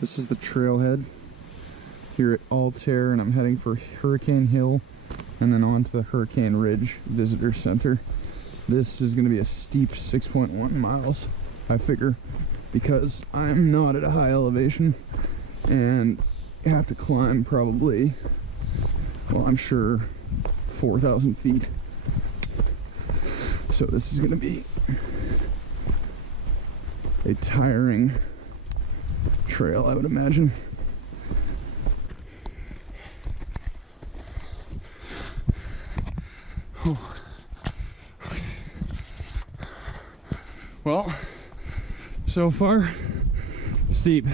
This is the trailhead here at Altair, and I'm heading for Hurricane Hill and then on to the Hurricane Ridge Visitor Center. This is going to be a steep 6.1 miles, I figure, because I'm not at a high elevation and have to climb probably, well, I'm sure 4,000 feet. So this is going to be a tiring trail, I would imagine. Oh. Well, so far, steep.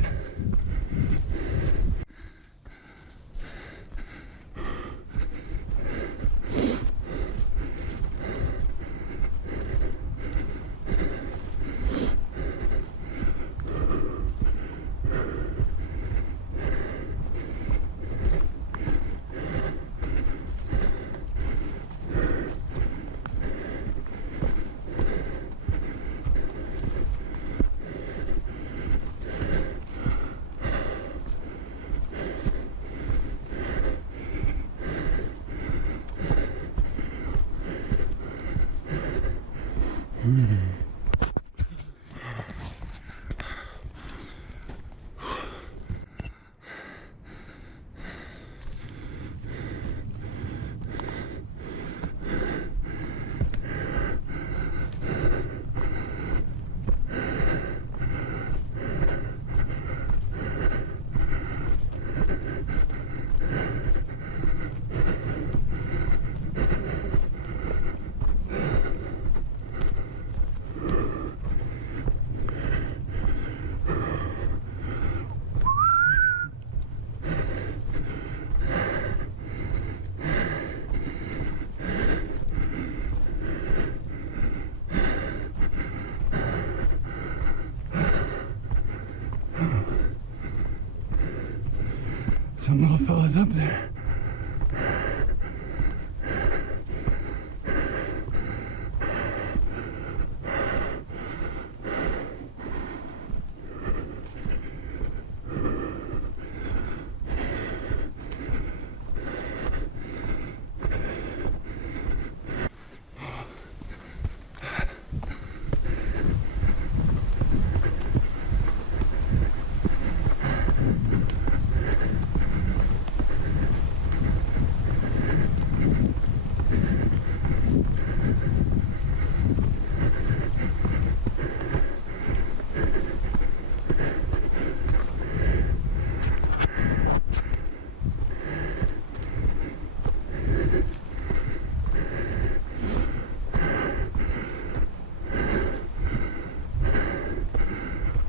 Some little fella's up there.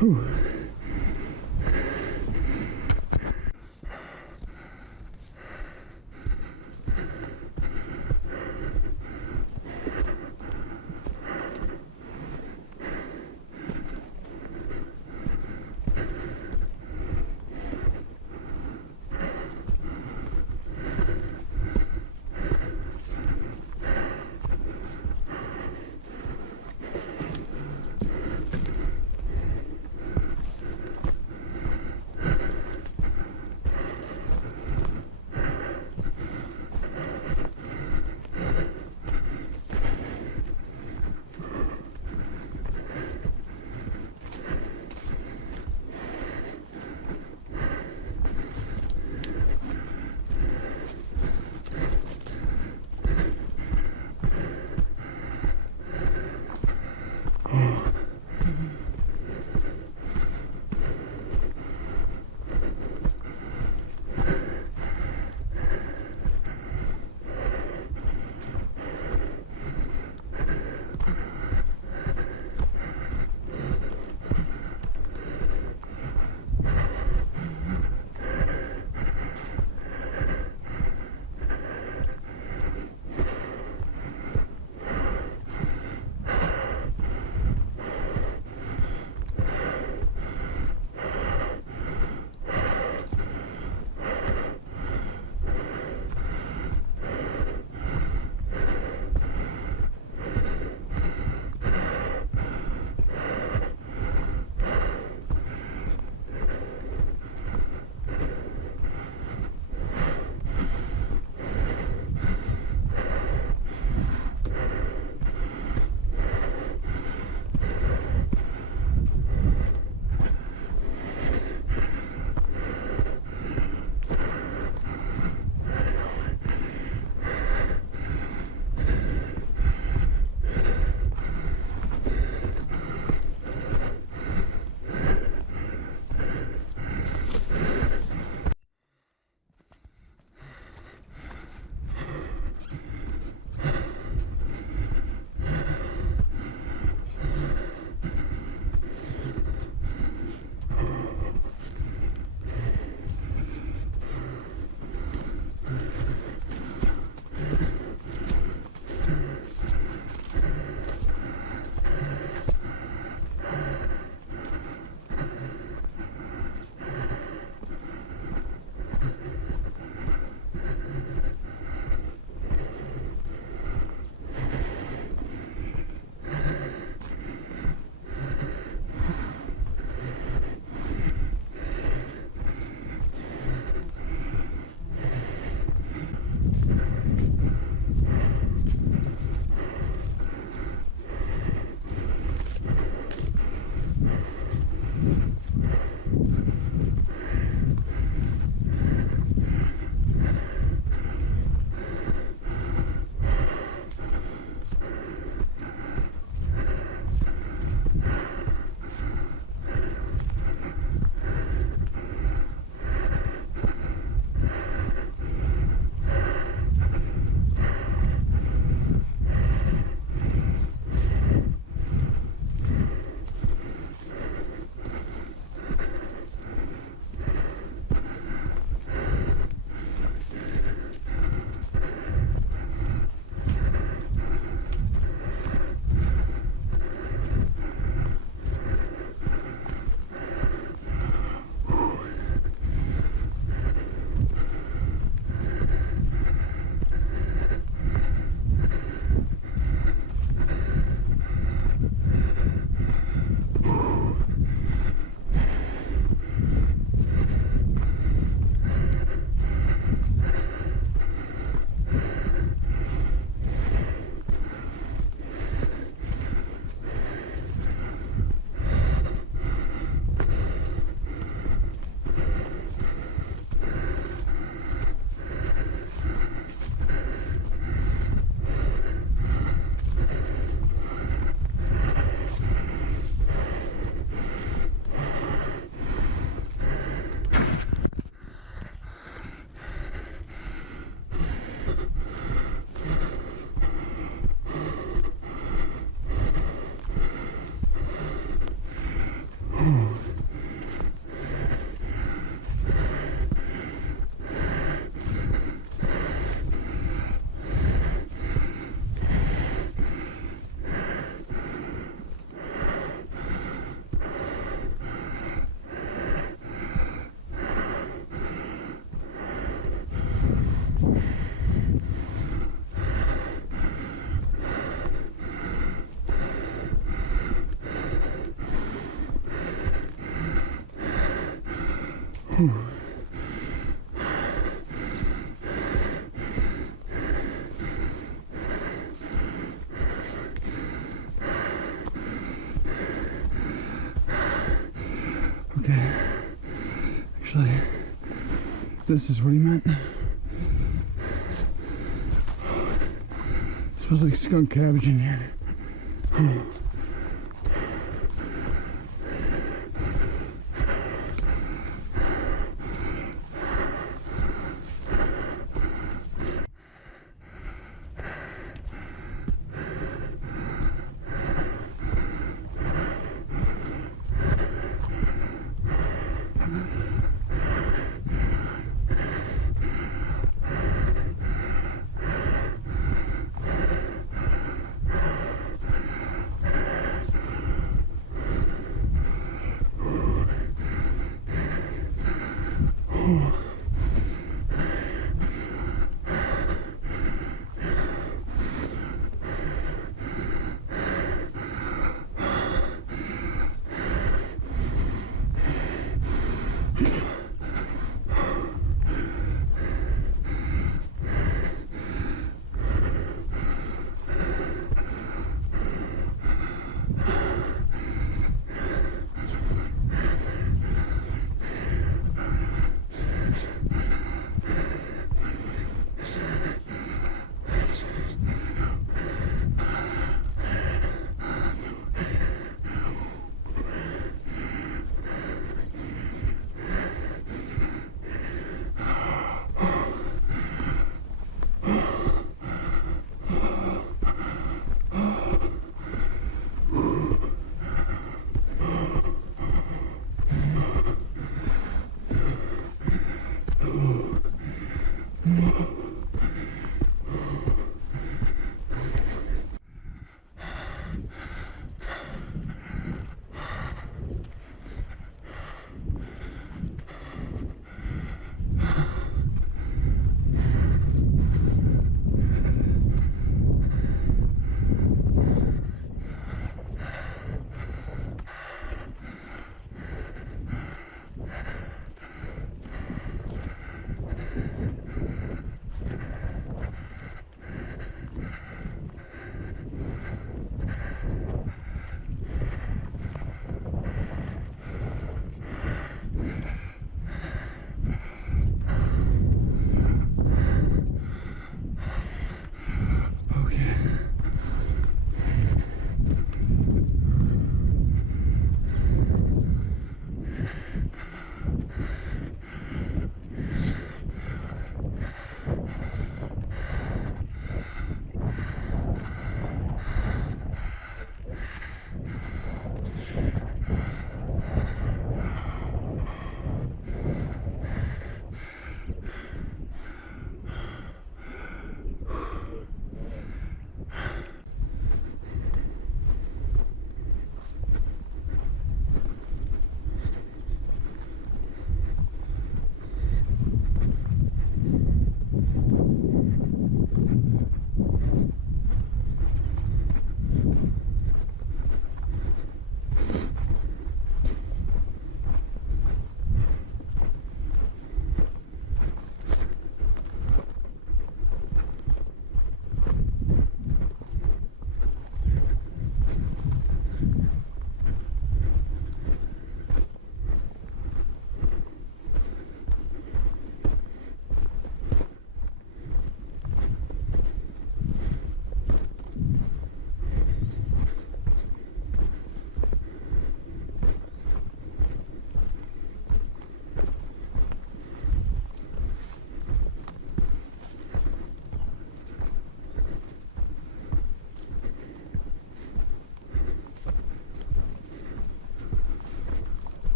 Whew. Okay. Actually, this is what he meant. It smells like skunk cabbage in here.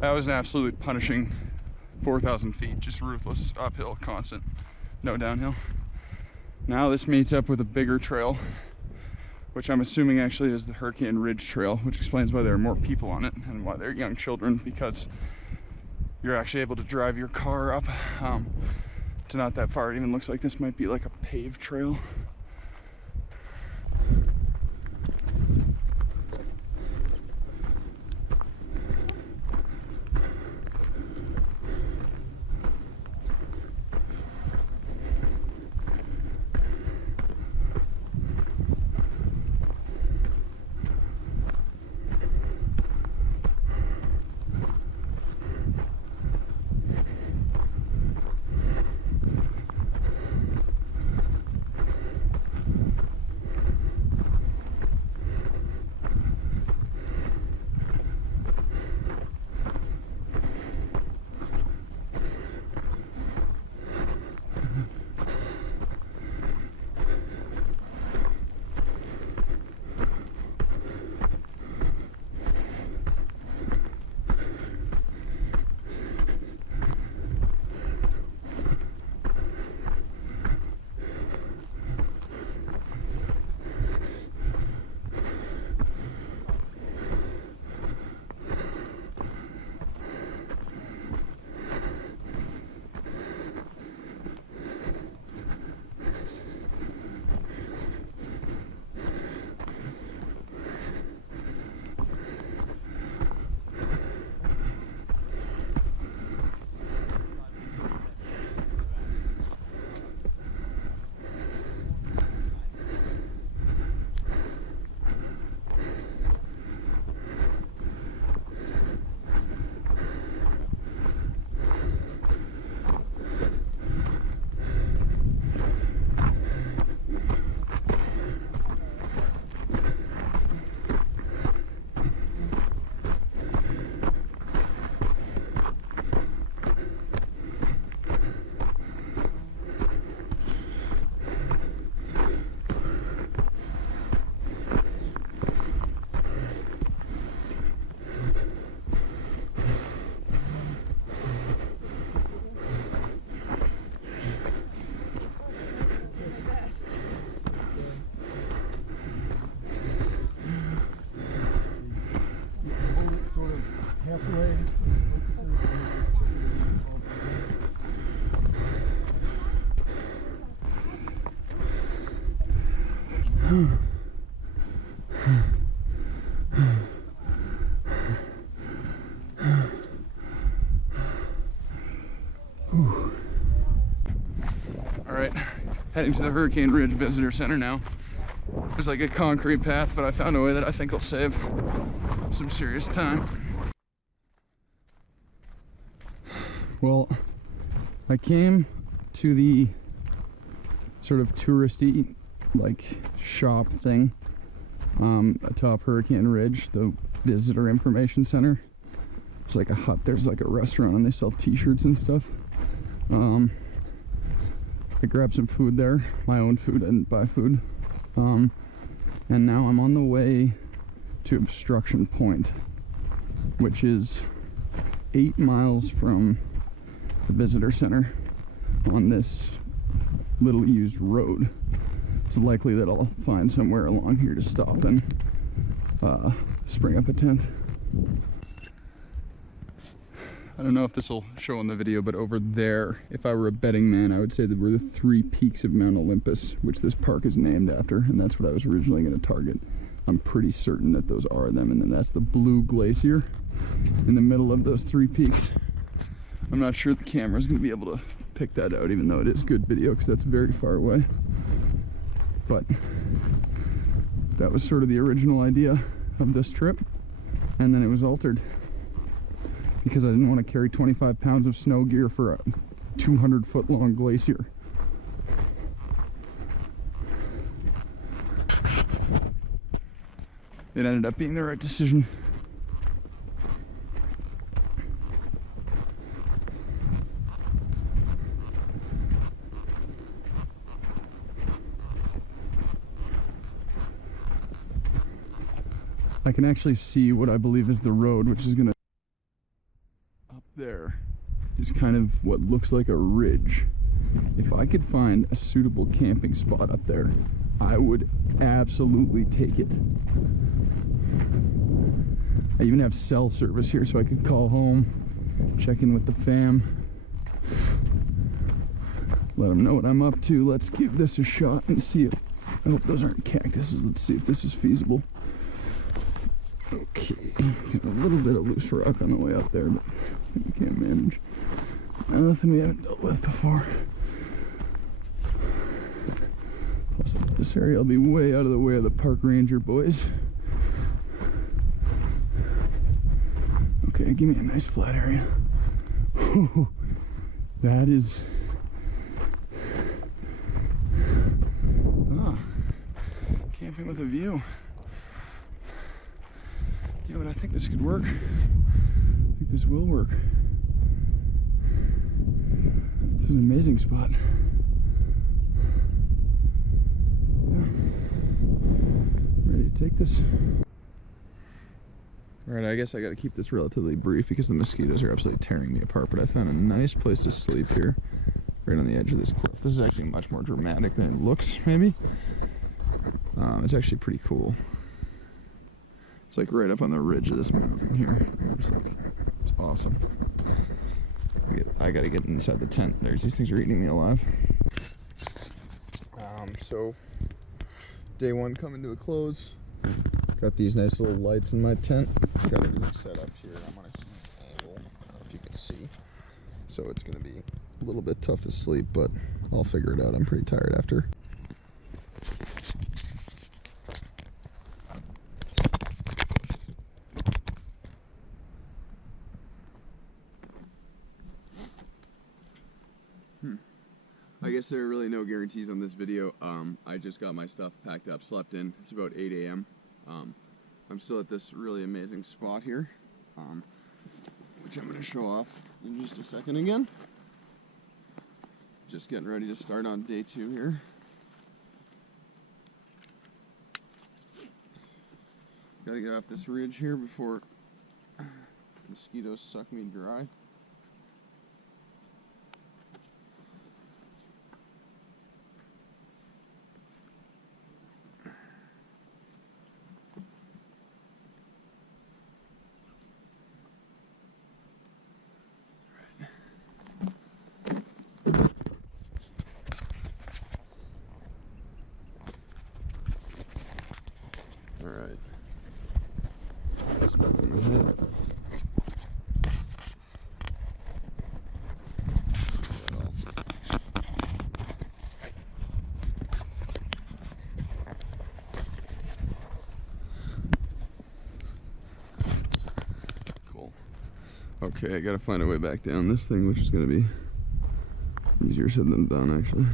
That was an absolute punishing 4,000 feet, just ruthless uphill, constant, no downhill. Now this meets up with a bigger trail, which I'm assuming actually is the Hurricane Ridge Trail, which explains why there are more people on it and why there are young children, because you're actually able to drive your car up to not that far. It even looks like this might be like a paved trail. Alright, heading to the Hurricane Ridge Visitor Center now. There's like a concrete path, but I found a way that I think will save some serious time. Well, I came to the sort of touristy like shop thing atop Hurricane Ridge, the visitor information center. It's like a hut, there's like a restaurant and they sell t-shirts and stuff. I grabbed some food there, my own food, I didn't buy food. And now I'm on the way to Obstruction Point, which is 8 miles from the visitor center on this little used road. It's likely that I'll find somewhere along here to stop and spring up a tent. I don't know if this will show in the video, but over there, if I were a betting man, I would say that we're the 3 peaks of Mount Olympus, which this park is named after, and that's what I was originally going to target. I'm pretty certain that those are them, and then that's the blue glacier in the middle of those 3 peaks. I'm not sure the camera's going to be able to pick that out, even though it is good video, because that's very far away. But that was sort of the original idea of this trip, and then it was altered because I didn't want to carry 25 pounds of snow gear for a 200-foot long glacier. It ended up being the right decision. I can actually see what I believe is the road, which is going to is kind of what looks like a ridge. If I could find a suitable camping spot up there, I would absolutely take it. I even have cell service here, so I could call home, check in with the fam, let them know what I'm up to. Let's give this a shot and see if, I hope those aren't cactuses. Let's see if this is feasible. Okay, got a little bit of loose rock on the way up there, but we can't manage. Nothing we haven't dealt with before. Plus, this area will be way out of the way of the park ranger boys. Okay, give me a nice flat area. That is... camping with a view. You know what, I think this could work. I think this will work. This is an amazing spot. Yeah. Ready to take this? Alright, I guess I gotta keep this relatively brief because the mosquitoes are absolutely tearing me apart, but I found a nice place to sleep here, right on the edge of this cliff. This is actually much more dramatic than it looks, maybe. It's actually pretty cool. It's like right up on the ridge of this mountain here. It's awesome. I gotta get inside the tent. These things are eating me alive. So day one coming to a close. Got these nice little lights in my tent. Got everything set up here. I'm on a huge angle. I don't know if you can see. So it's gonna be a little bit tough to sleep, but I'll figure it out. I'm pretty tired after. I guess there are really no guarantees on this video. I just got my stuff packed up, slept in. It's about 8 a.m. I'm still at this really amazing spot here, which I'm going to show off in just a second again. Just getting ready to start on day 2 here. Gotta get off this ridge here before mosquitoes suck me dry. Alright. That's back on my head. Cool. Okay, I gotta find a way back down this thing, which is gonna be easier said than done, actually.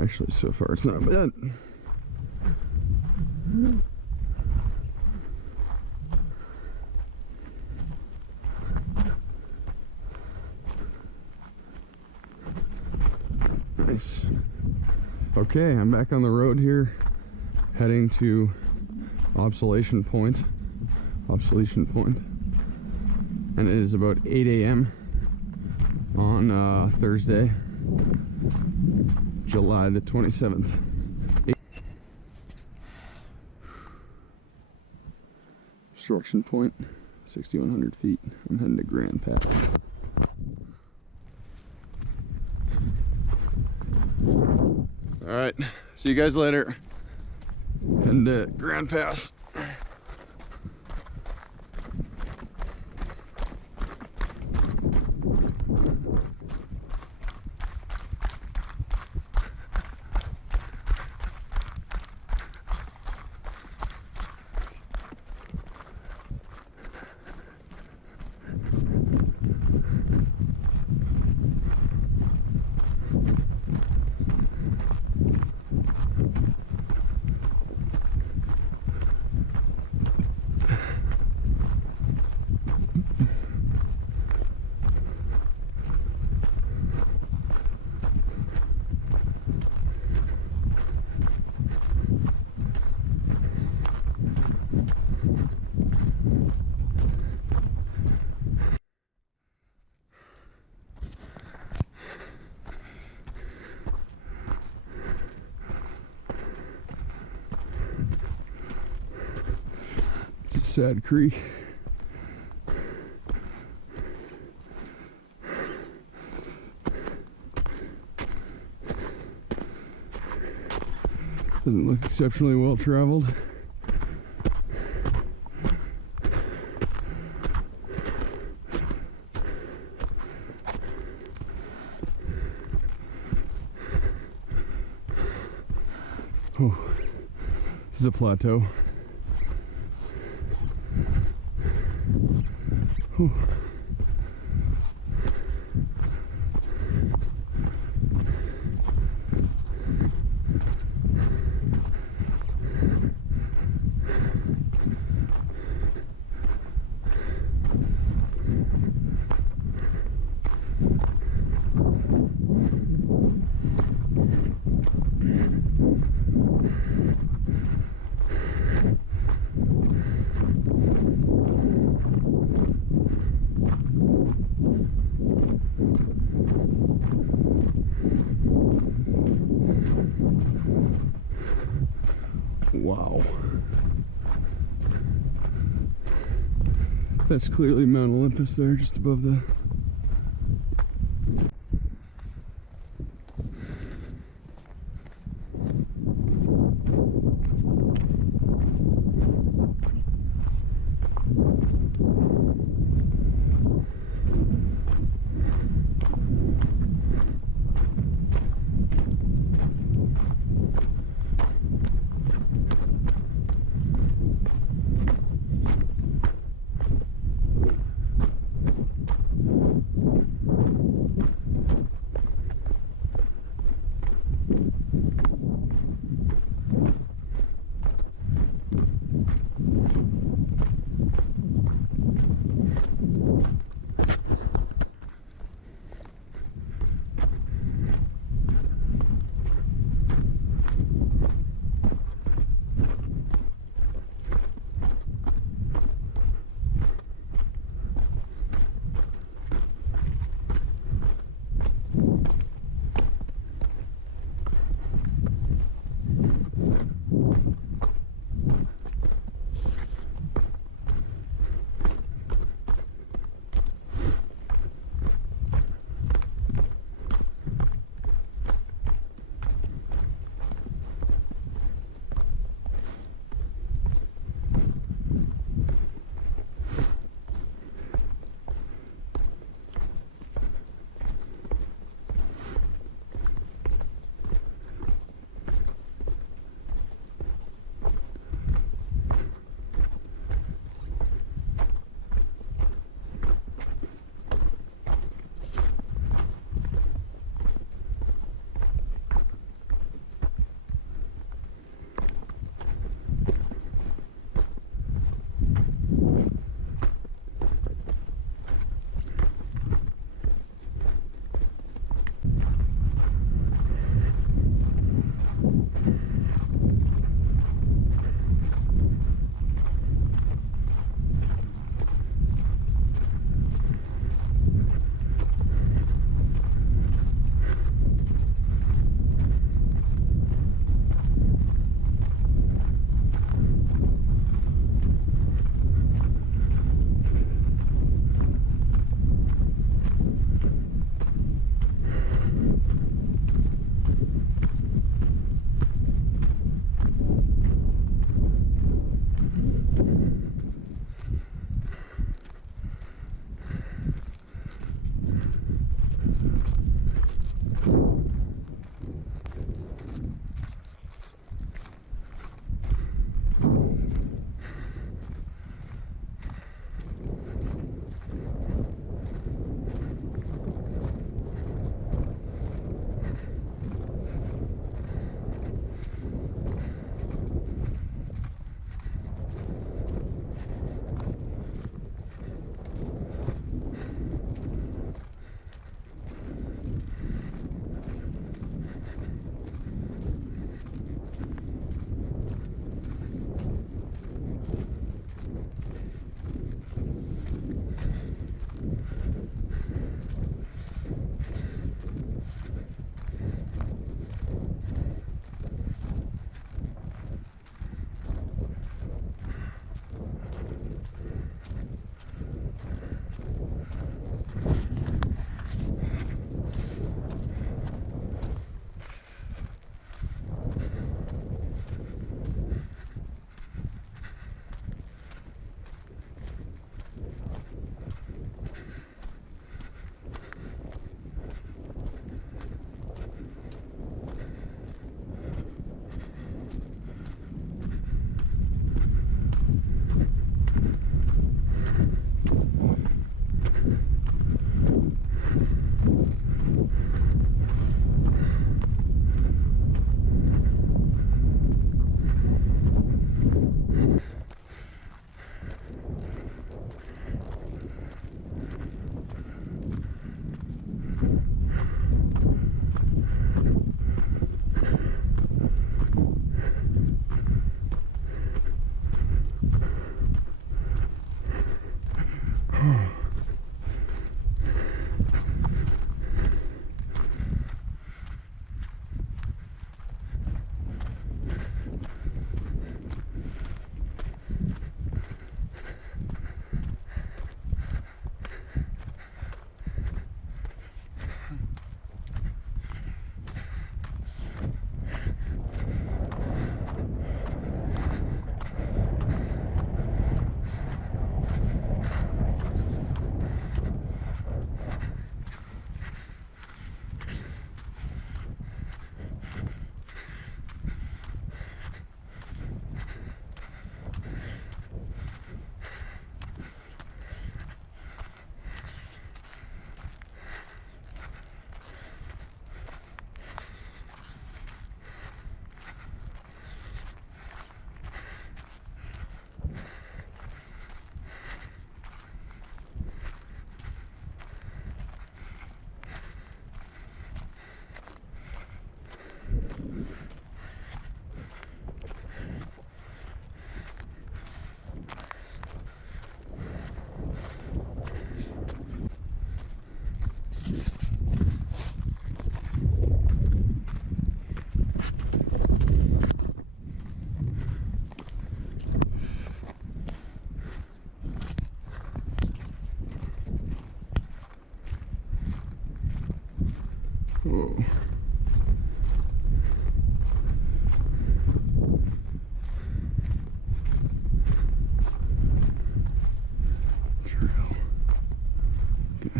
Actually, so far it's not bad. Nice. Okay, I'm back on the road here, heading to Obstruction Point. And it is about 8 a.m. on Thursday, July the 27th. Obstruction Point, 6,100 feet. I'm heading to Grand Pass. Alright, see you guys later. Heading to Grand Pass. sad creek. Doesn't look exceptionally well traveled. Oh, this is a plateau. Oh. Wow. That's clearly Mount Olympus there, just above the... Whoa. Trail. Okay.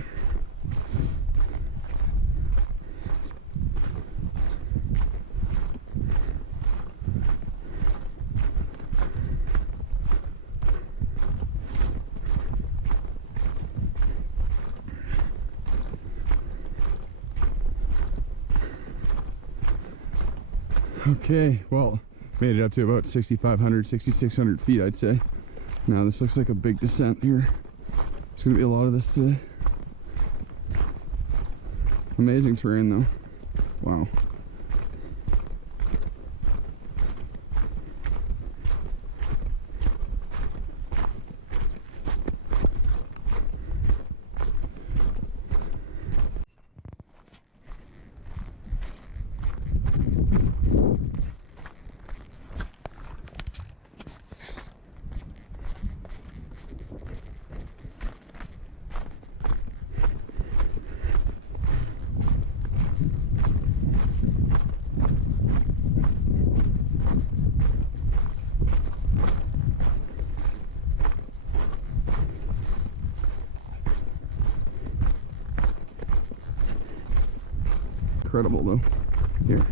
Okay, well, made it up to about 6,500, 6,600 feet, I'd say. Now this looks like a big descent here. There's gonna be a lot of this today. Amazing terrain though. Wow. Incredible though. Here.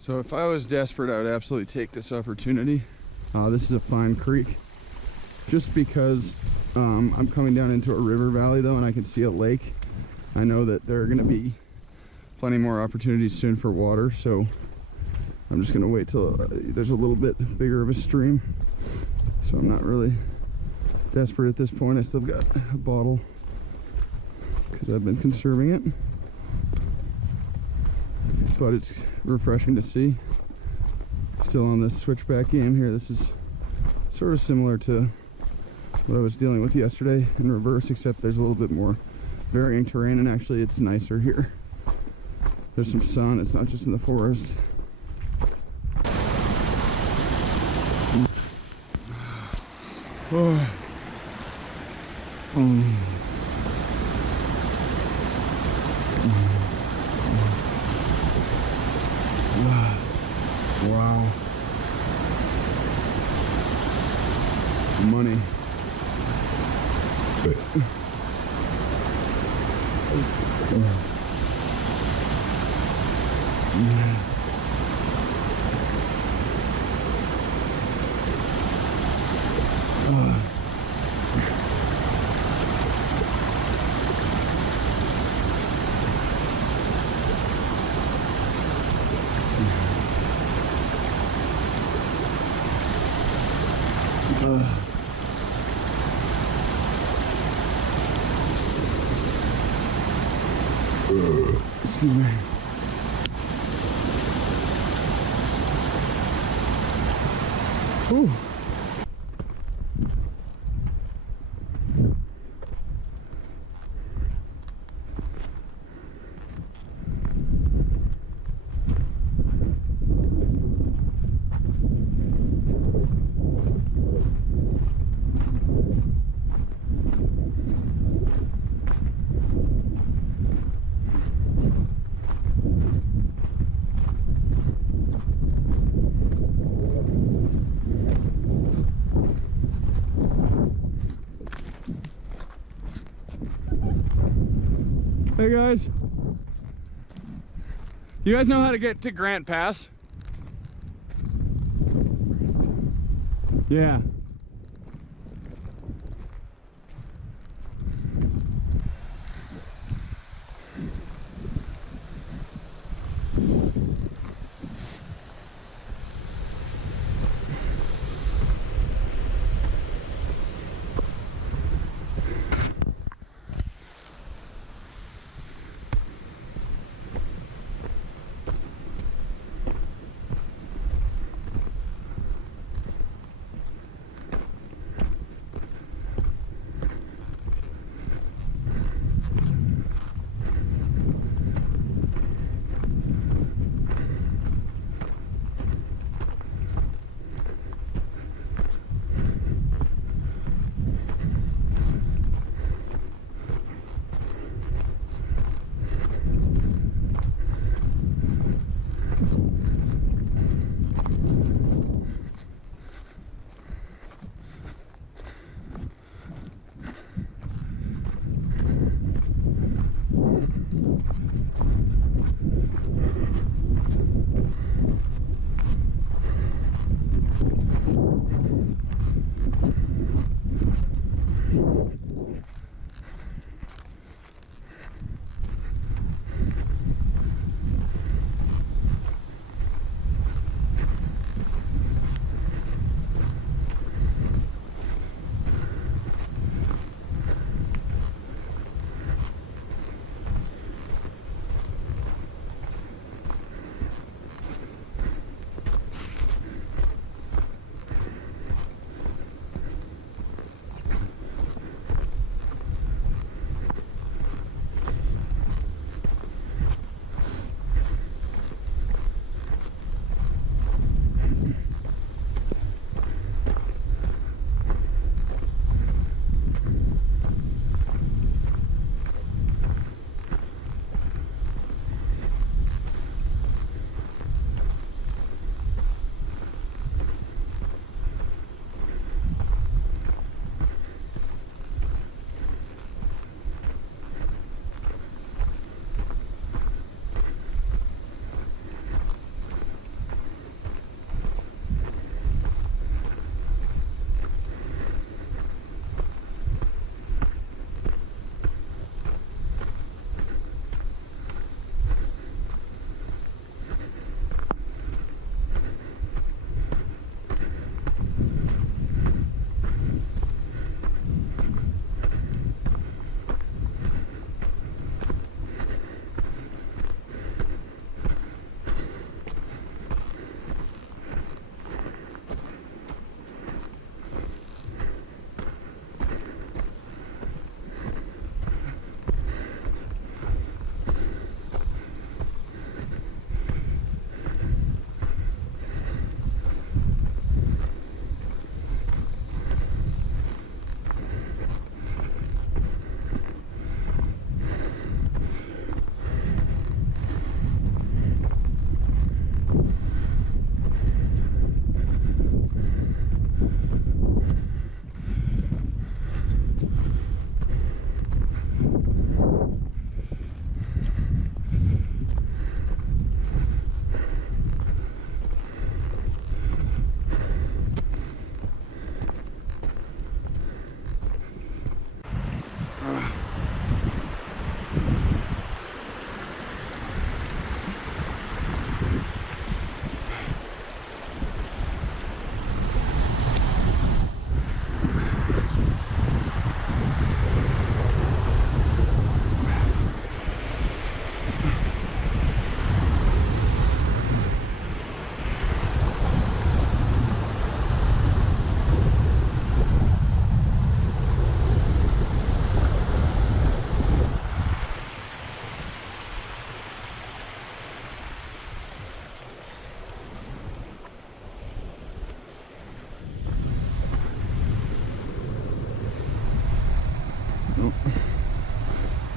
So if I was desperate, I would absolutely take this opportunity. This is a fine creek. Just because I'm coming down into a river valley though, and I can see a lake. I know that there are going to be plenty more opportunities soon for water, so I'm just going to wait till there's a little bit bigger of a stream. So I'm not really desperate at this point. I still got a bottle because I've been conserving it, but it's refreshing to see. Still on this switchback game here. This is sort of similar to what I was dealing with yesterday in reverse, except there's a little bit more varying terrain, and actually it's nicer here. There's some sun, it's not just in the forest. Oh. Wow. Money. Excuse me. Whew. Hey guys. You guys know how to get to Grant Pass? Yeah.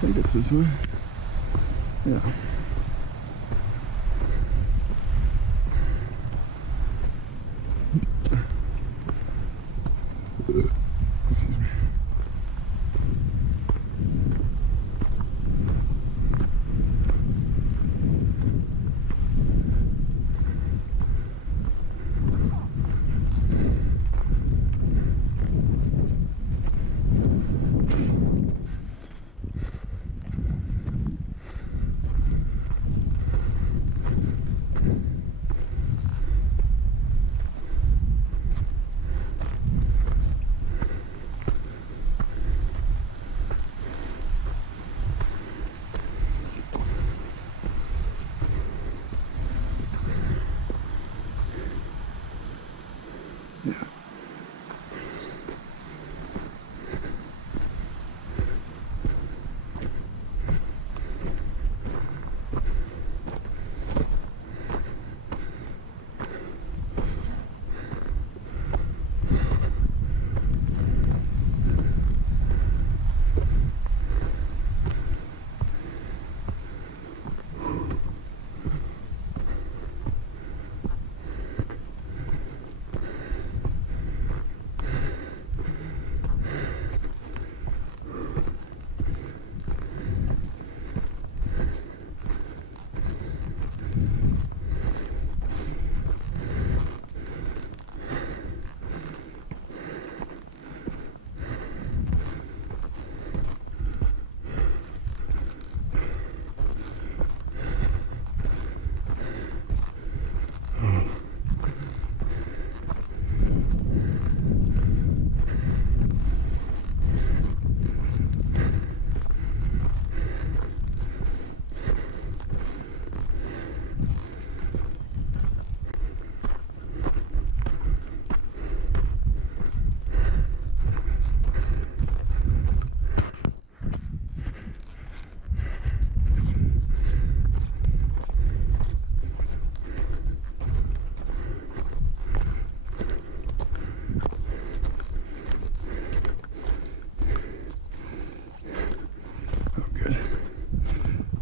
I think it's this way. Yeah. Excuse me.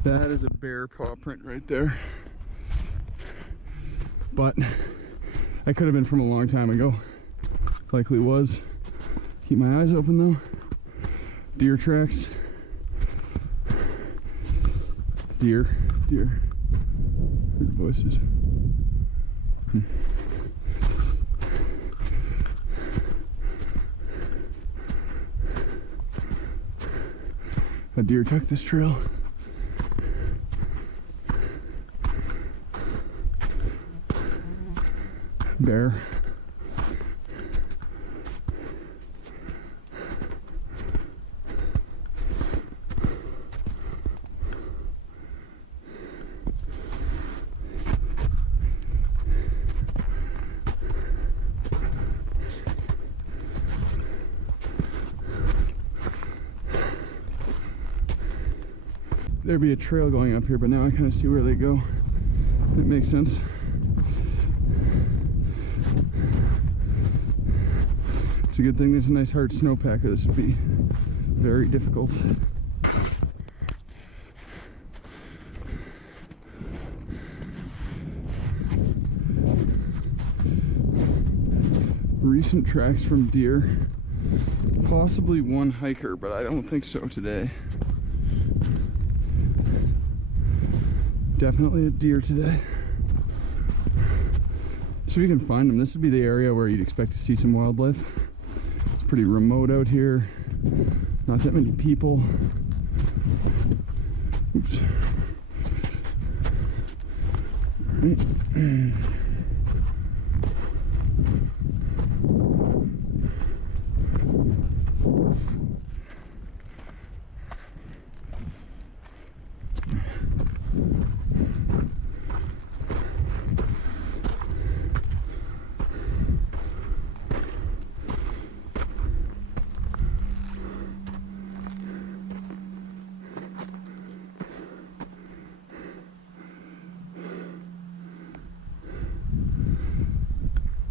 That is a bear paw print right there. But that could have been from a long time ago. Likely was. Keep my eyes open though. Deer tracks. Deer. Heard voices. A deer took this trail. Bear. There'd be a trail going up here, but now I kind of see where they go. That makes sense. It's a good thing there's a nice hard snowpack, or this would be very difficult. Recent tracks from deer. Possibly one hiker, but I don't think so today. Definitely a deer today. So if you can find them, this would be the area where you'd expect to see some wildlife. It's pretty remote out here. Not that many people. Oops. All right.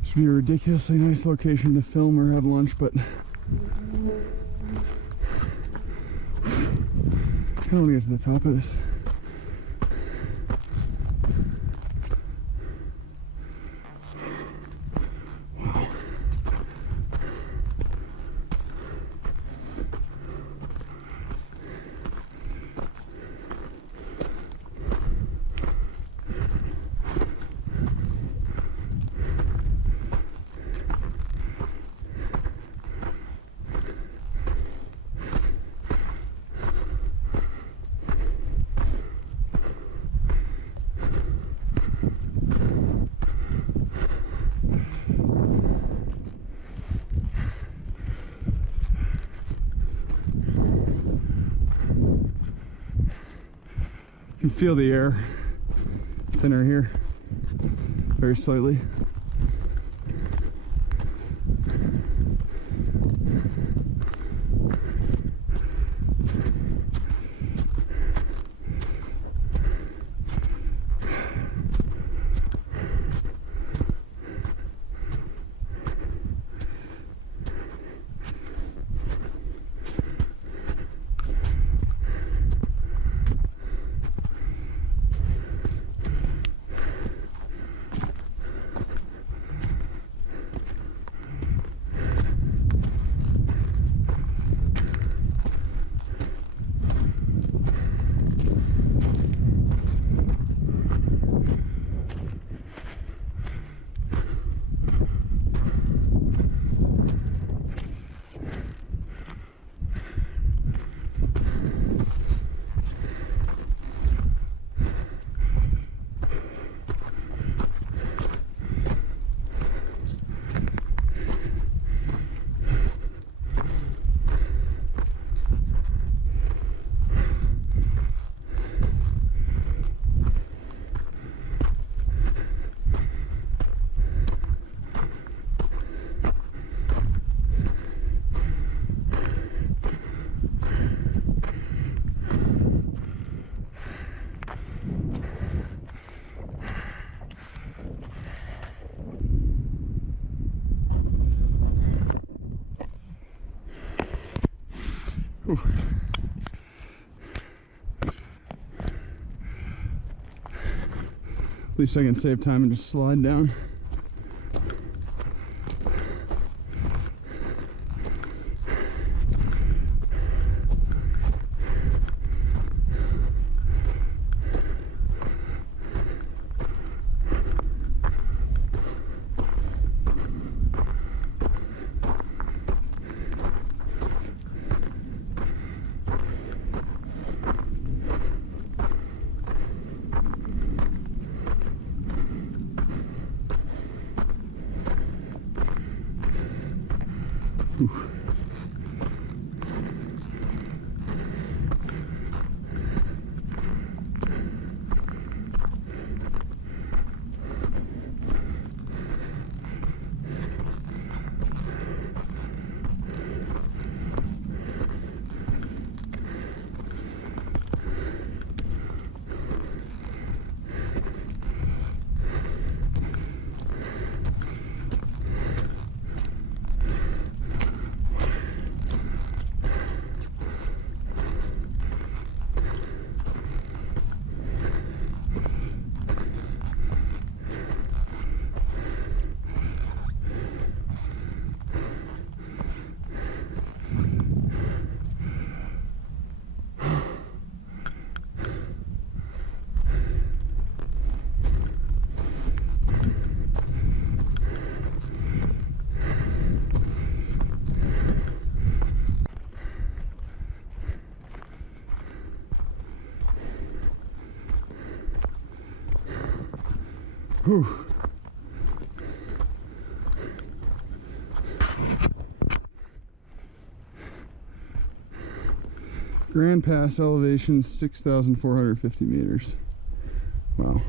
This would be a ridiculously nice location to film or have lunch, but I don't want to get to the top of this. You can feel the air thinner here, very slightly. least I can save time and just slide down. Whew. Grand Pass elevation 6,450 meters. Wow.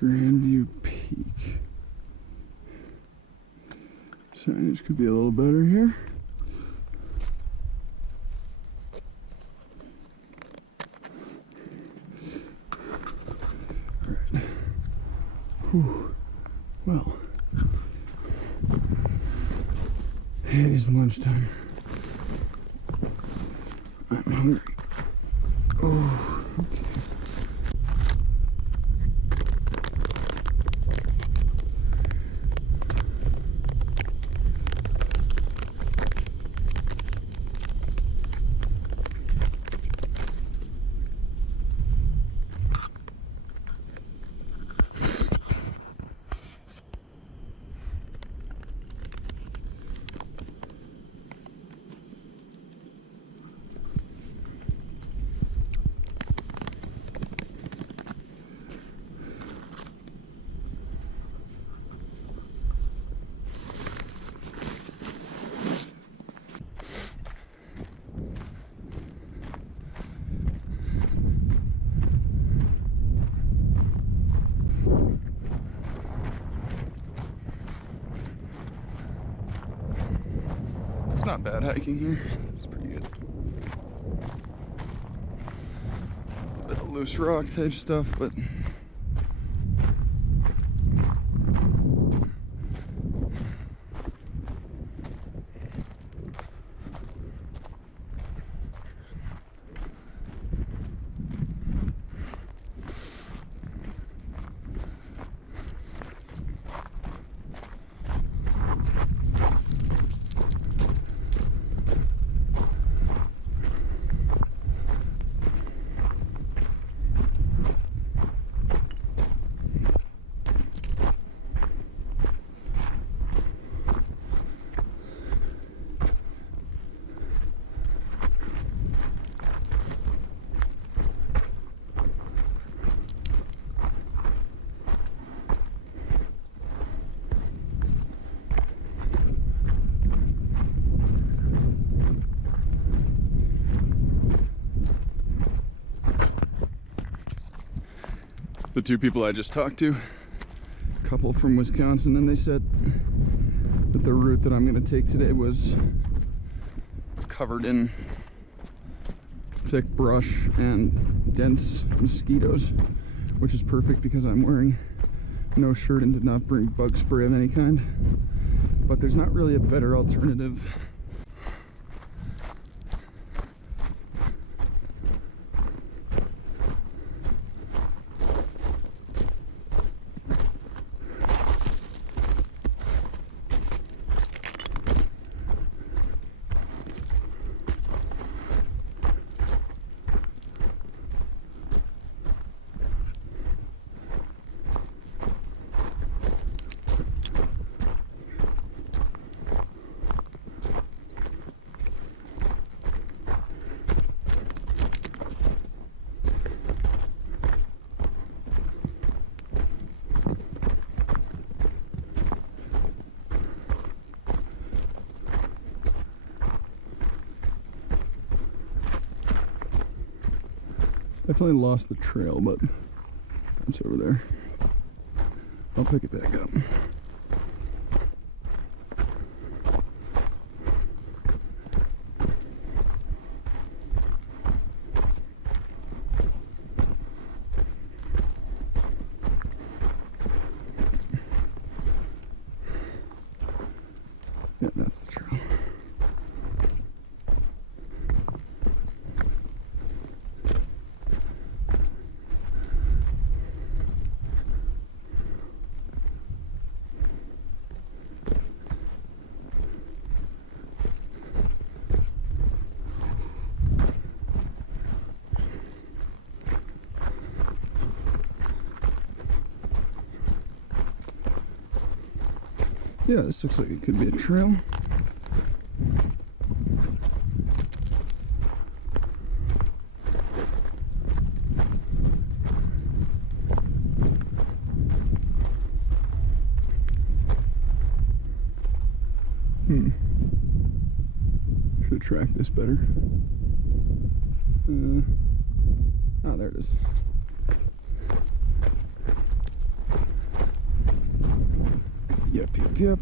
Grandview Peak. Signage could be a little better here. Whew. Well, it is lunchtime. I'm hungry. Oh, okay. It's not bad hiking here. It's pretty good. A bit of loose rock type stuff, but the two people I just talked to, a couple from Wisconsin, and they said that the route that I'm going to take today was covered in thick brush and dense mosquitoes, which is perfect because I'm wearing no shirt and did not bring bug spray of any kind. But there's not really a better alternative Definitely lost the trail, but it's over there. I'll pick it back up. Yeah, that's the trail. Yeah, this looks like it could be a trail. Should track this better. Oh, there it is. Yep.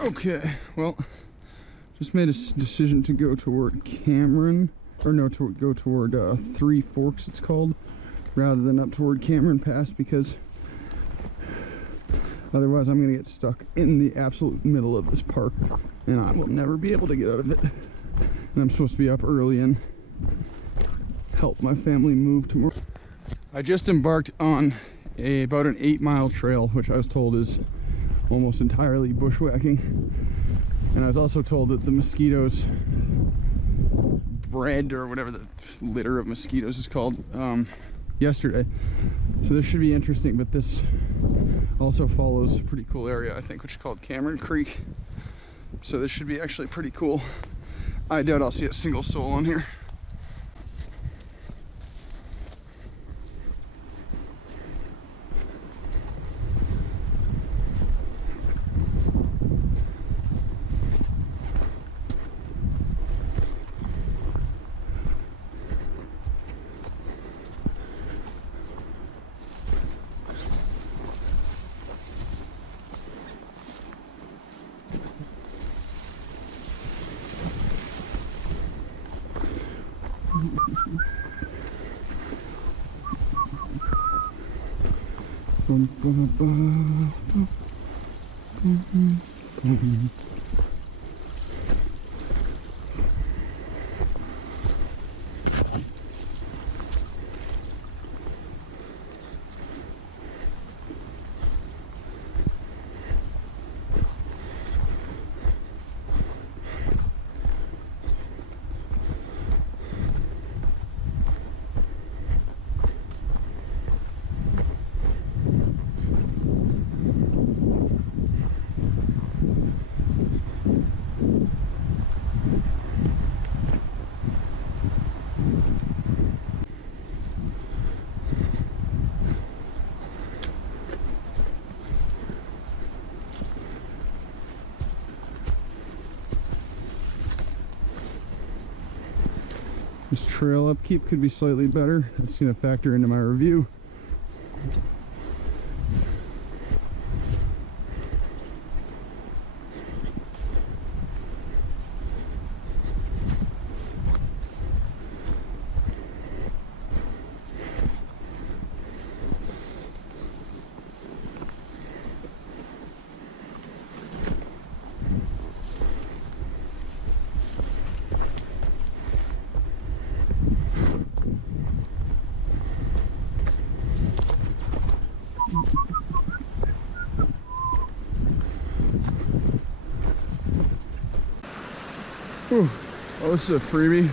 Okay, well, just made a decision to go toward Cameron, or no, to go toward Three Forks it's called, rather than up toward Cameron Pass, because otherwise I'm gonna get stuck in the absolute middle of this park and I will never be able to get out of it. And I'm supposed to be up early and help my family move tomorrow. I just embarked on about an 8-mile trail, which I was told is almost entirely bushwhacking, and I was also told that the mosquitoes bred, or whatever the litter of mosquitoes is called, yesterday, so this should be interesting. But this also follows a pretty cool area, I think, which is called Cameron Creek, so this should be actually pretty cool. I doubt I'll see a single soul on here. This trail upkeep could be slightly better. That's going to factor into my review. Whew. Oh, this is a freebie.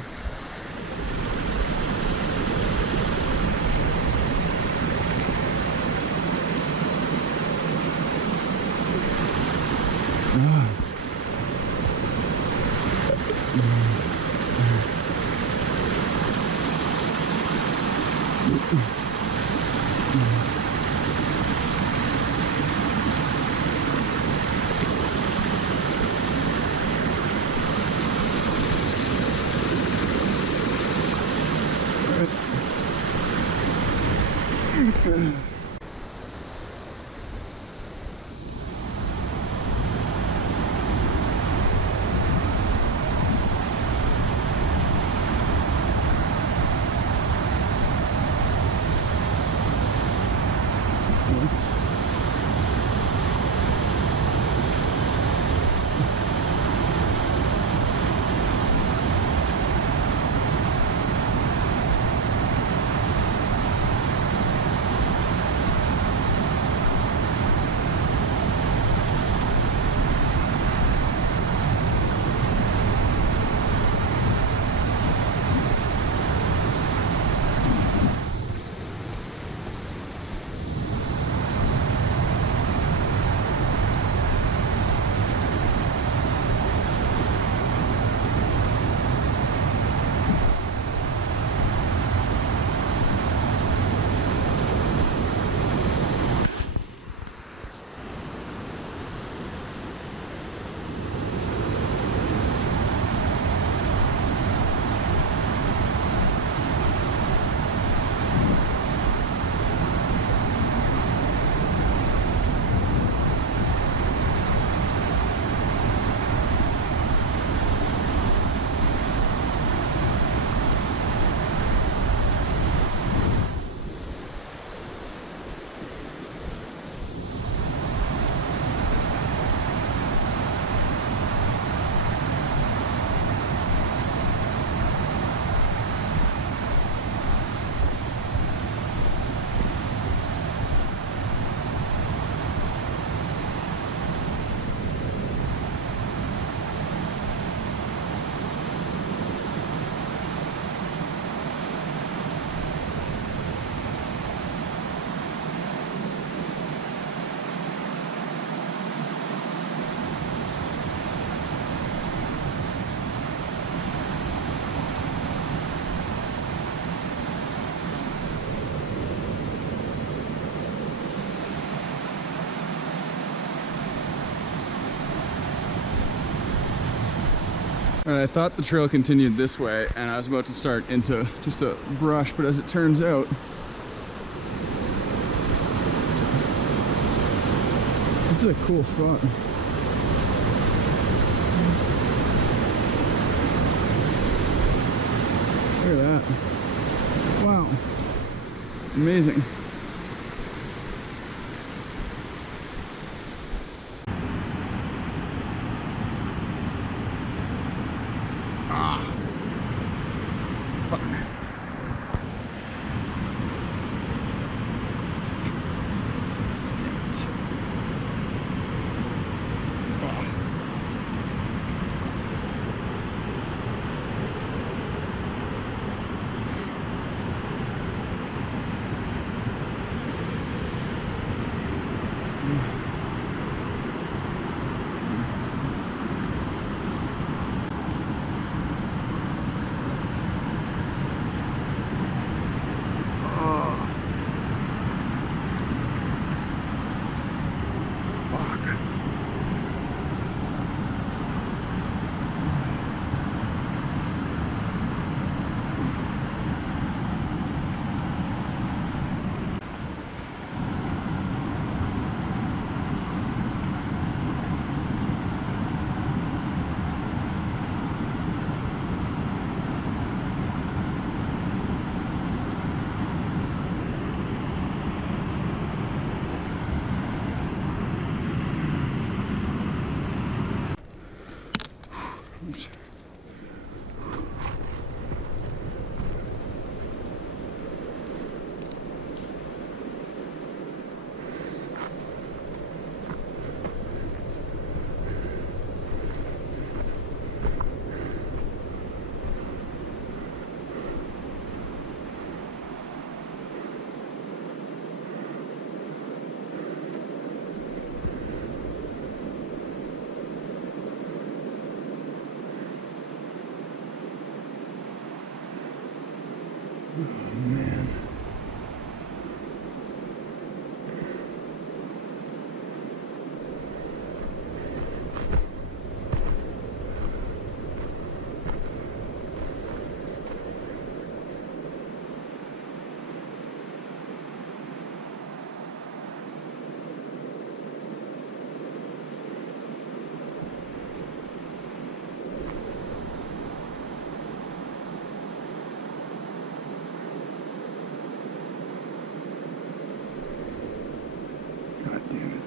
And I thought the trail continued this way, and I was about to start into just a brush, but as it turns out, this is a cool spot. Look at that. Wow. Amazing. Oh man. God damn it.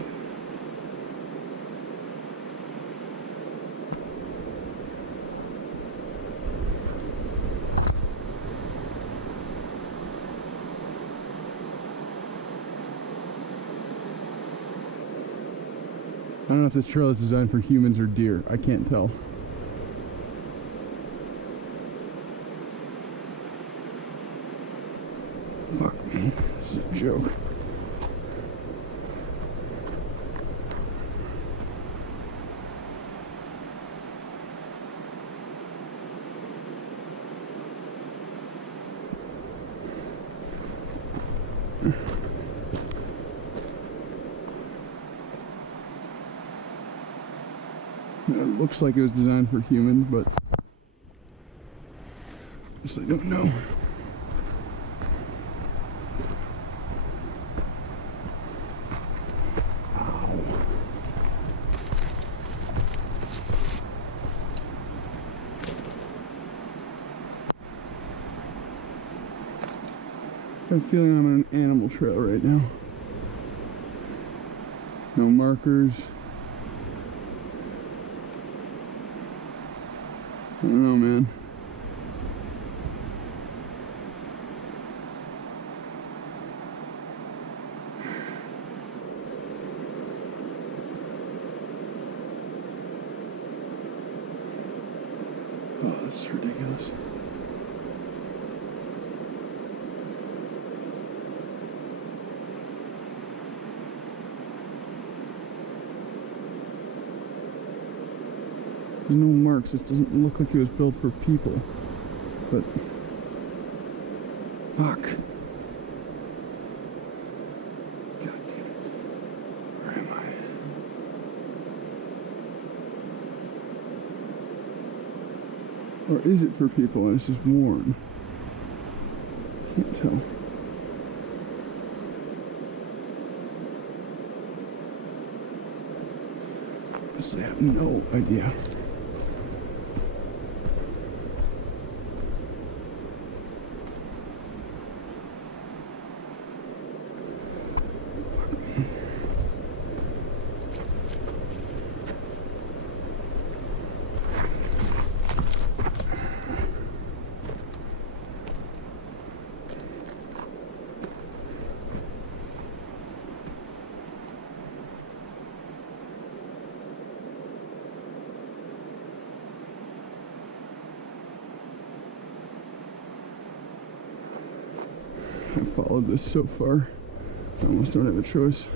I don't know if this trail is designed for humans or deer. I can't tell. Fuck me. This is a joke. It looks like it was designed for humans, but I just don't know. I'm feeling I'm on an animal trail right now. No markers. I don't know, man. Oh, this is ridiculous. There's no marks. This doesn't look like it was built for people. But fuck. God damn it. Where am I? Or is it for people and it's just worn? Can't tell. Honestly, I have no idea. I followed this so far, I almost don't have a choice.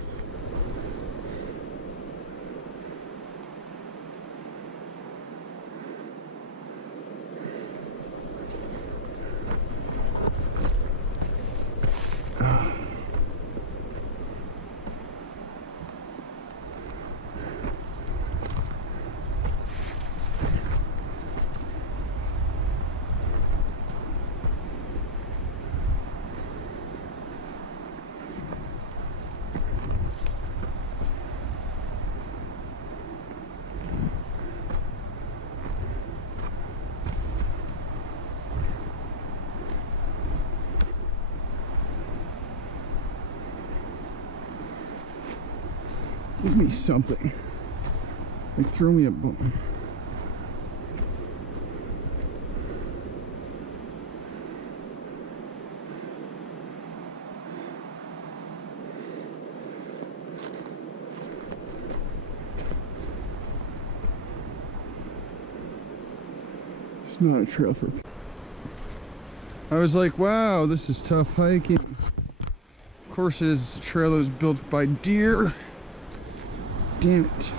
Give me something. Like, throw me a bone. It's not a trail for people. I was like, wow, this is tough hiking. Of course it is a trail that was built by deer. Damn it.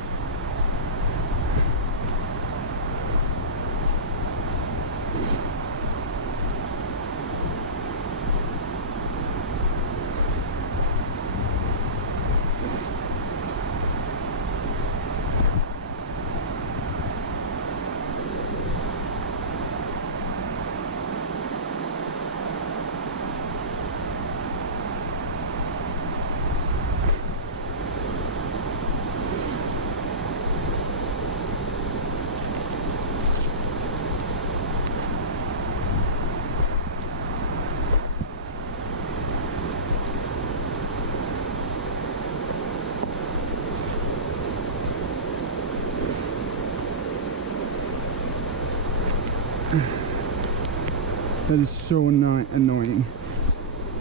That is so annoying.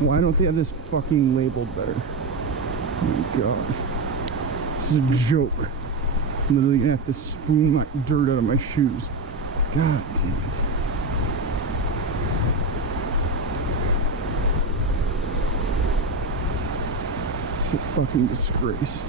Why don't they have this fucking labeled better? Oh my god. This is a joke. I'm literally gonna have to spoon my dirt out of my shoes. God damn it. It's a fucking disgrace.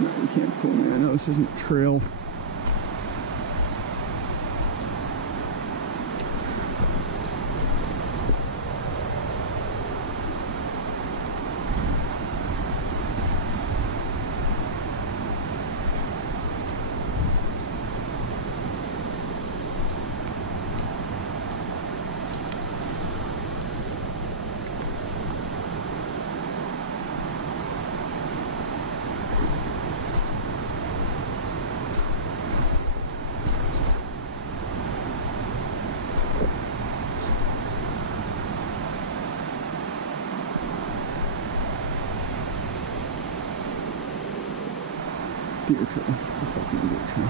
No, you can't fool me. I know this isn't a trail. Deer trail. A fucking deer trail.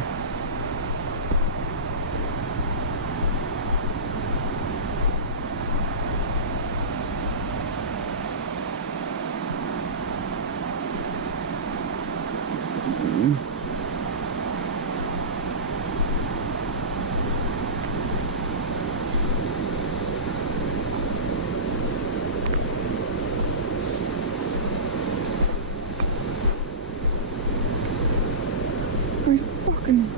My fucking...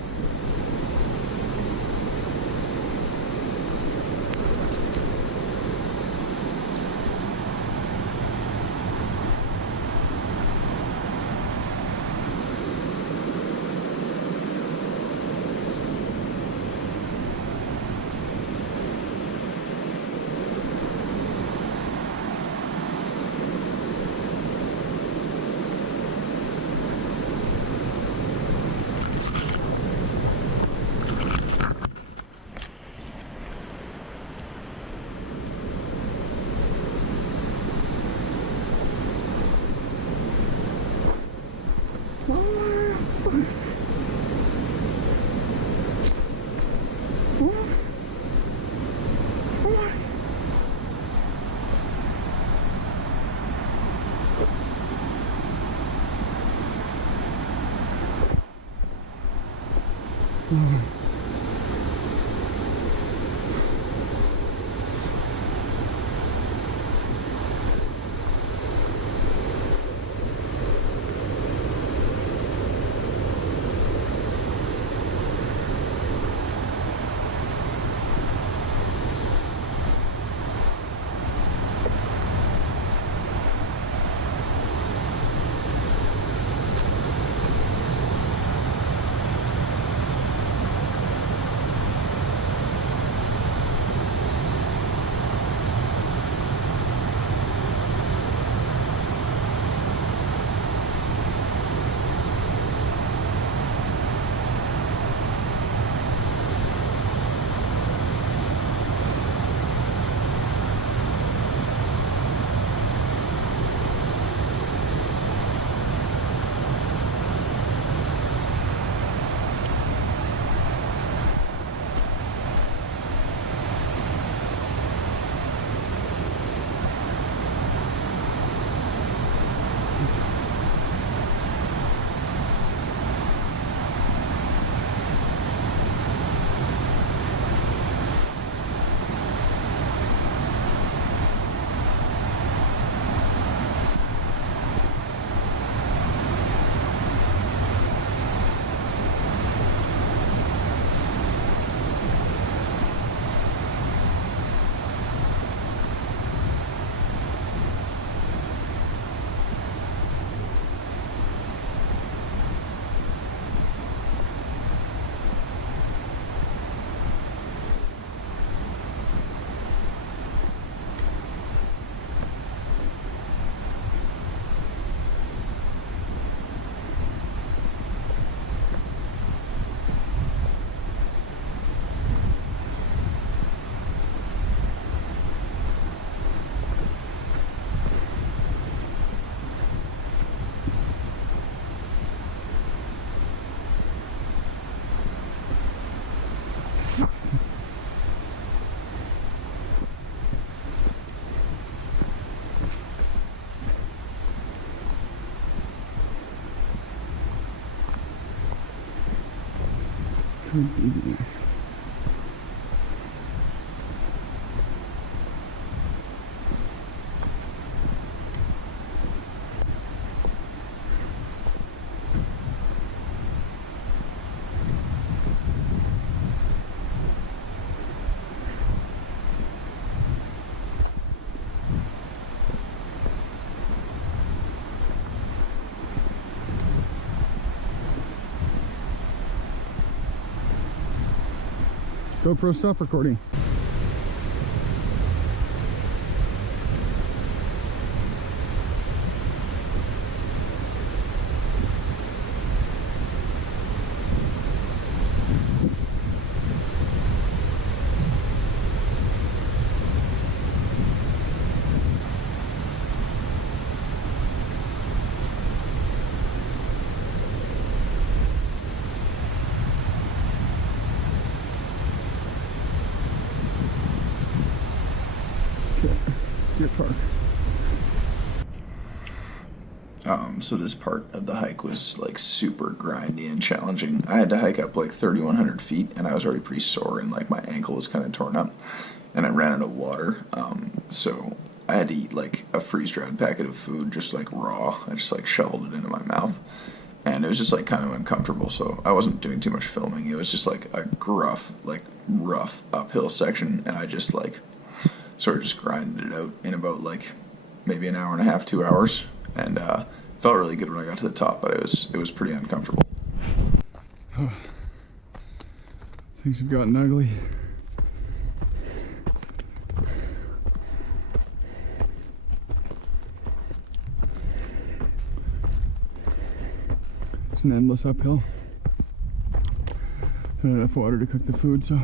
Could be there. GoPro, stop recording. Deer Park. So this part of the hike was like super grindy and challenging. I had to hike up like 3,100 feet, and I was already pretty sore, and like my ankle was kind of torn up, and I ran out of water. So I had to eat like a freeze-dried packet of food, just like raw. I just like shoveled it into my mouth, and it was just like kind of uncomfortable. So I wasn't doing too much filming. It was just like a rough uphill section, and I just like sort of just grinded it out in about like maybe an hour and a half, 2 hours, and felt really good when I got to the top, but it was pretty uncomfortable. Oh, things have gotten ugly. It's an endless uphill. Not enough water to cook the food, so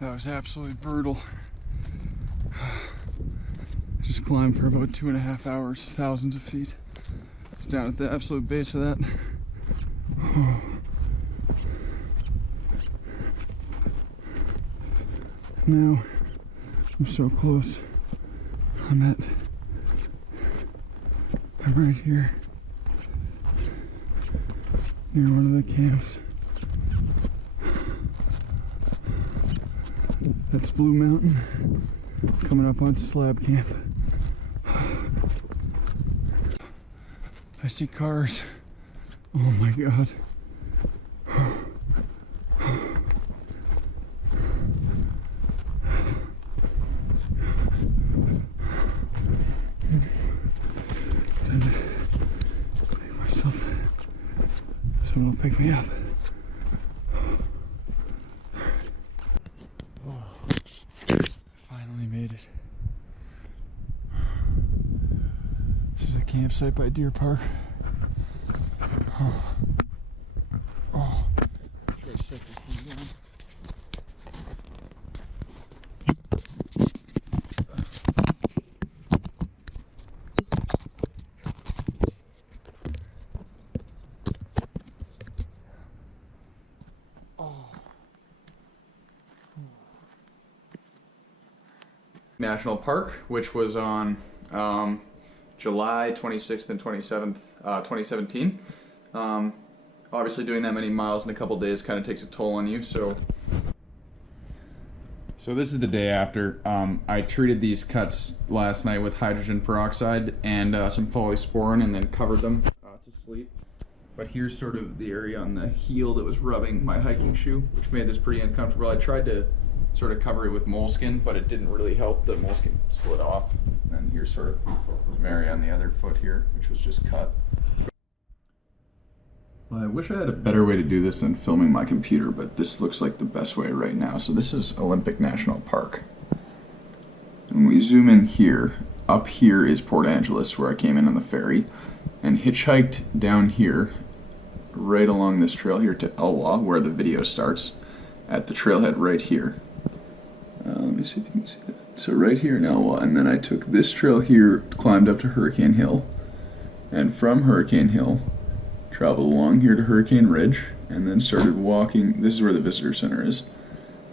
that was absolutely brutal. Just climbed for about 2.5 hours, thousands of feet. Just down at the absolute base of that. Now I'm so close. I'm right here near one of the camps. That's Blue Mountain, coming up on Slab Camp. I see cars. Oh my God. Time to make myself, someone will pick me up. Campsite by Deer Park. Oh. Try to shut this thing down. Oh. National Park, which was on July 26th and 27th, 2017. Obviously doing that many miles in a couple days kind of takes a toll on you, so this is the day after. I treated these cuts last night with hydrogen peroxide and some polysporin and then covered them to sleep. But here's sort of the area on the heel that was rubbing my hiking shoe, which made this pretty uncomfortable. I tried to sort of cover it with moleskin, but it didn't really help. The moleskin slid off. And here's sort of some area on the other foot here, which was just cut. Well, I wish I had a better way to do this than filming my computer, but this looks like the best way right now. So this is Olympic National Park. When we zoom in here, up here is Port Angeles, where I came in on the ferry, and hitchhiked down here, right along this trail here to Elwah, where the video starts, at the trailhead right here. Let me see if you can see that. So right here in Elwah, and then I took this trail here, climbed up to Hurricane Hill, and from Hurricane Hill, traveled along here to Hurricane Ridge, and then started walking. This is where the visitor center is.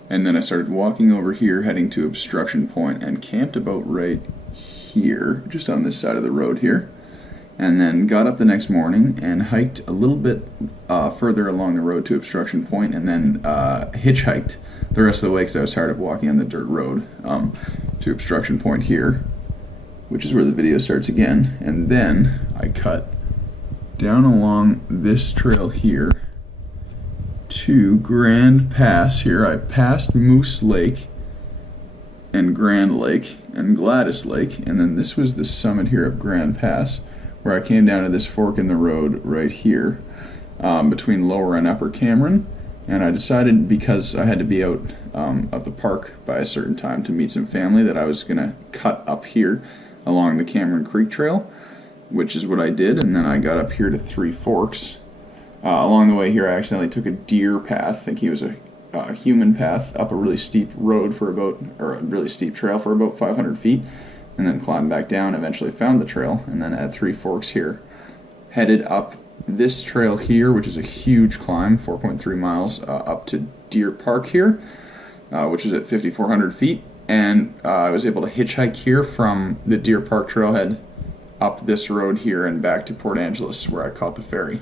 And then I started walking over here, heading to Obstruction Point, and camped about right here, just on this side of the road here. And then got up the next morning and hiked a little bit further along the road to Obstruction Point, and then hitchhiked the rest of the way because I was tired of walking on the dirt road to Obstruction Point here, which is where the video starts again. And then I cut down along this trail here to Grand Pass here. I passed Moose Lake and Grand Lake and Gladys Lake, and then this was the summit here of Grand Pass, where I came down to this fork in the road right here between Lower and Upper Cameron. And I decided, because I had to be out of the park by a certain time to meet some family, that I was going to cut up here along the Cameron Creek Trail, which is what I did. And then I got up here to Three Forks. Along the way here, I accidentally took a deer path, thinking it was a human path, up a really steep road for about, or a really steep trail for about 500 feet, and then climbed back down, eventually found the trail, and then at Three Forks here, headed up this trail here, which is a huge climb, 4.3 miles, up to Deer Park here, which is at 5,400 feet, and I was able to hitchhike here from the Deer Park trailhead up this road here and back to Port Angeles, where I caught the ferry.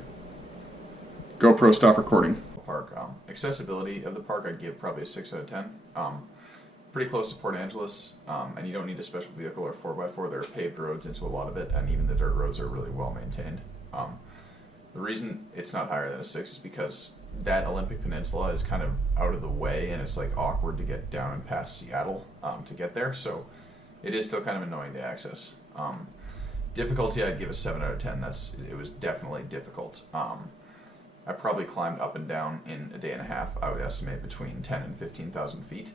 GoPro, stop recording. Park accessibility of the park, I'd give probably a 6 out of 10. Pretty close to Port Angeles, and you don't need a special vehicle or 4x4. There are paved roads into a lot of it, and even the dirt roads are really well maintained. The reason it's not higher than a 6 is because that Olympic Peninsula is kind of out of the way, and it's like awkward to get down and past Seattle to get there, so it is still kind of annoying to access. Difficulty, I'd give a 7 out of 10. It was definitely difficult. I probably climbed up and down in a day and a half. I would estimate between 10 and 15,000 feet,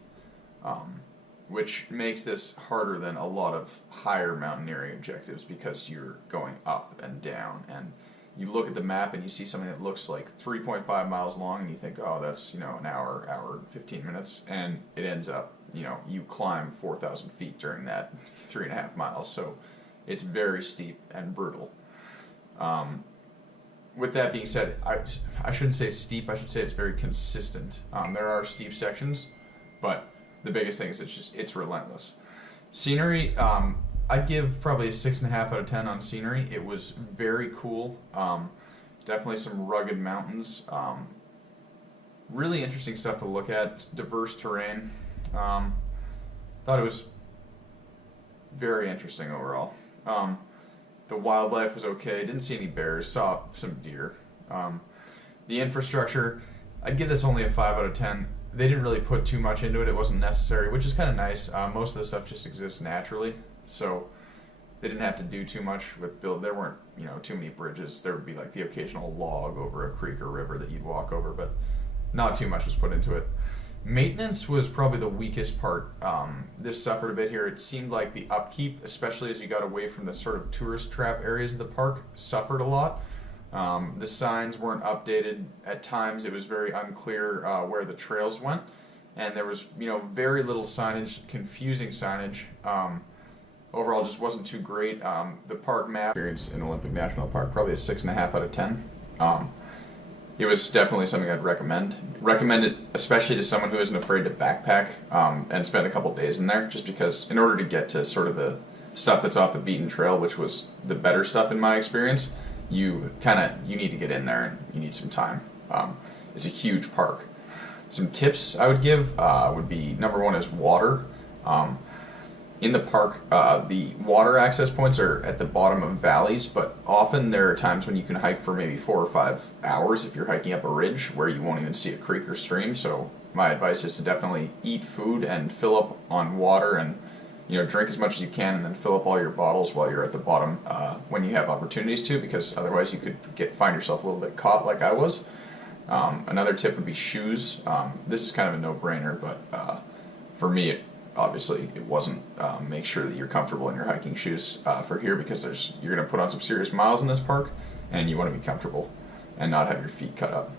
which makes this harder than a lot of higher mountaineering objectives because you're going up and down, and you look at the map and you see something that looks like 3.5 miles long, and you think, oh, that's, an hour and 15 minutes, and it ends up, you climb 4,000 feet during that 3.5 miles, so it's very steep and brutal. With that being said, I shouldn't say steep, I should say it's very consistent. There are steep sections, but the biggest thing is it's relentless. Scenery, I'd give probably a 6.5 out of 10 on scenery. It was very cool. Definitely some rugged mountains. Really interesting stuff to look at. Diverse terrain. Thought it was very interesting overall. The wildlife was okay. Didn't see any bears. Saw some deer. The infrastructure, I'd give this only a 5 out of 10. They didn't really put too much into it. It wasn't necessary, which is kind of nice. Most of the stuff just exists naturally, so they didn't have to do too much with build. There weren't, too many bridges. There would be like the occasional log over a creek or river that you'd walk over, but not too much was put into it. Maintenance was probably the weakest part. This suffered a bit here. It seemed like the upkeep, especially as you got away from the sort of tourist trap areas of the park, suffered a lot. The signs weren't updated. At times it was very unclear where the trails went, and there was very little signage, confusing signage. Overall just wasn't too great. The park map experience in Olympic National Park, probably a 6.5 out of 10. it was definitely something I'd recommend. Recommend it especially to someone who isn't afraid to backpack and spend a couple days in there, just because in order to get to sort of the stuff that's off the beaten trail, which was the better stuff in my experience, you need to get in there and you need some time. It's a huge park. Some tips I would give would be, number one is water. In the park, the water access points are at the bottom of valleys, but often there are times when you can hike for maybe 4 or 5 hours if you're hiking up a ridge where you won't even see a creek or stream. So my advice is to definitely eat food and fill up on water, and drink as much as you can, and then fill up all your bottles while you're at the bottom when you have opportunities to, because otherwise you could find yourself a little bit caught like I was. Another tip would be shoes. This is kind of a no-brainer, but for me, obviously it wasn't. Make sure that you're comfortable in your hiking shoes for here, because you're going to put on some serious miles in this park, and you want to be comfortable and not have your feet cut up.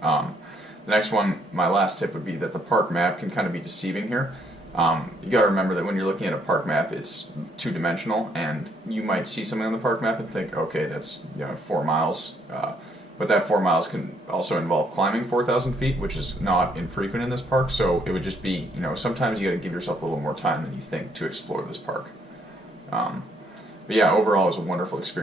The next one, my last tip, would be that the park map can kind of be deceiving here. You got to remember that when you're looking at a park map, it's two-dimensional, and you might see something on the park map and think, okay, that's 4 miles. But that 4 miles can also involve climbing 4,000 feet, which is not infrequent in this park. So it would just be, sometimes you got to give yourself a little more time than you think to explore this park. But yeah, overall, it was a wonderful experience.